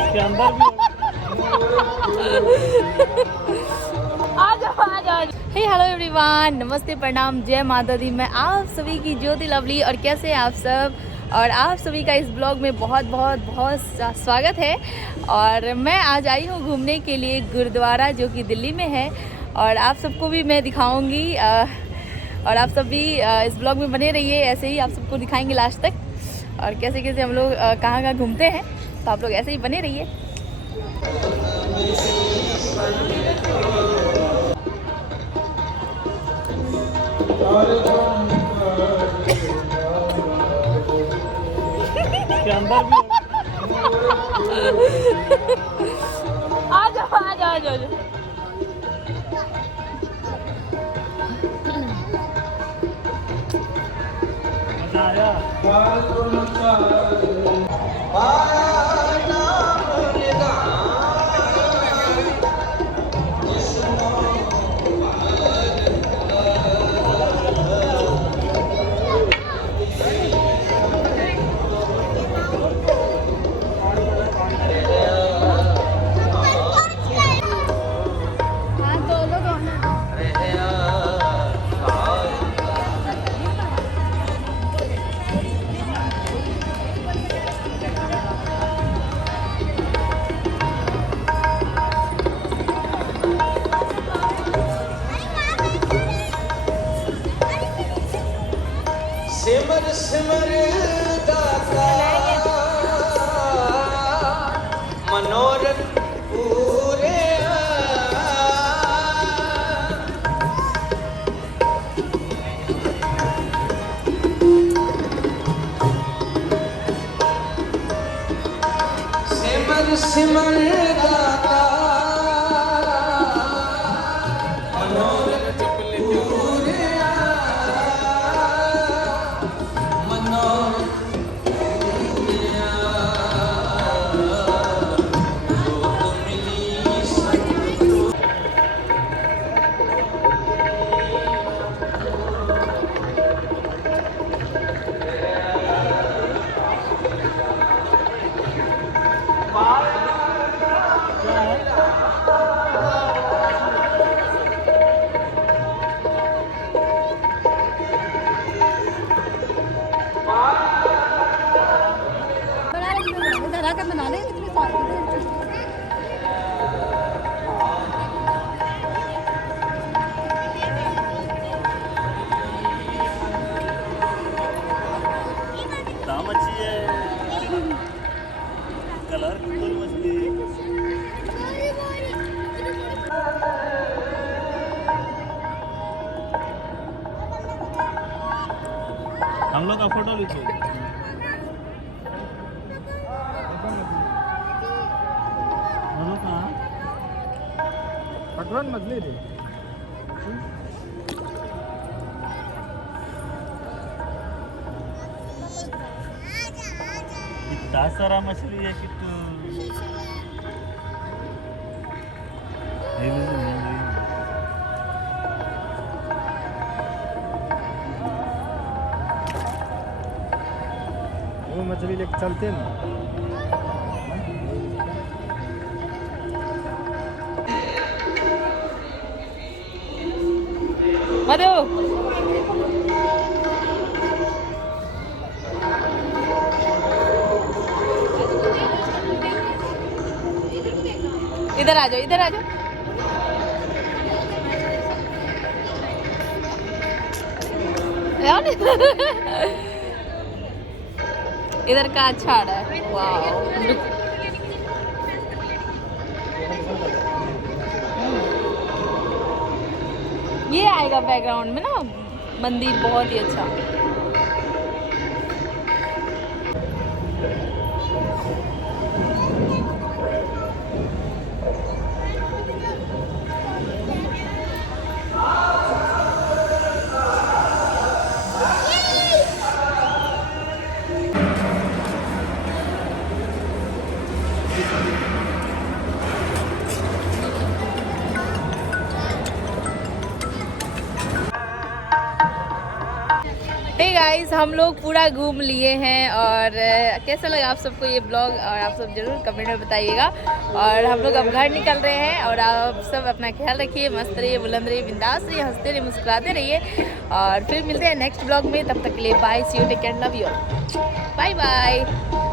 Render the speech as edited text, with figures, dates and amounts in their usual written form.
इसके अंदर भी हे हेलो एवरीवन, नमस्ते, प्रणाम, जय माता दी। मैं आप सभी की ज्योति लवली। और कैसे हैं आप सब? और आप सभी का इस ब्लॉग में बहुत बहुत बहुत स्वागत है। और मैं आज आई हूँ घूमने के लिए गुरुद्वारा जो कि दिल्ली में है। और आप सबको भी मैं दिखाऊंगी। और आप सब भी इस ब्लॉग में बने रहिए, ऐसे ही आप सबको दिखाएंगे लास्ट तक। और कैसे कैसे हम लोग कहाँ कहाँ घूमते हैं, तो आप लोग ऐसे ही बने रहिए। इसके अंदर भी आ जाओ आ जाओ आ जाओ। मजा आया। सिमर सिमर दाता मनोरथ पूरे सिमर सिमर दाता मनोरथ पूरे बना ले इतने सारे। दाम अच्छी है, कलर फुल मछली। हम लोग का फोटो लीजिए। पटवन मछली रे कितना सारा मछली है कि तू वो मछली लेके चलते ना। मधु इधर आ जाओ, इधर आ जाओ। इधर का अच्छा आ रहा है। वाह, ये आएगा बैकग्राउंड में ना, मंदिर बहुत ही अच्छा। गाइस हम लोग पूरा घूम लिए हैं और कैसा लगा आप सबको ये ब्लॉग और आप सब जरूर कमेंट में बताइएगा। और हम लोग अब घर निकल रहे हैं और आप सब अपना ख्याल रखिए, मस्त रहिए, बुलंद रहिए, बिंदास रहिए, हंसते रहिए, मुस्कुराते रहिए और फिर मिलते हैं नेक्स्ट ब्लॉग में। तब तक के लिए bye, see you, take care, love you, bye bye.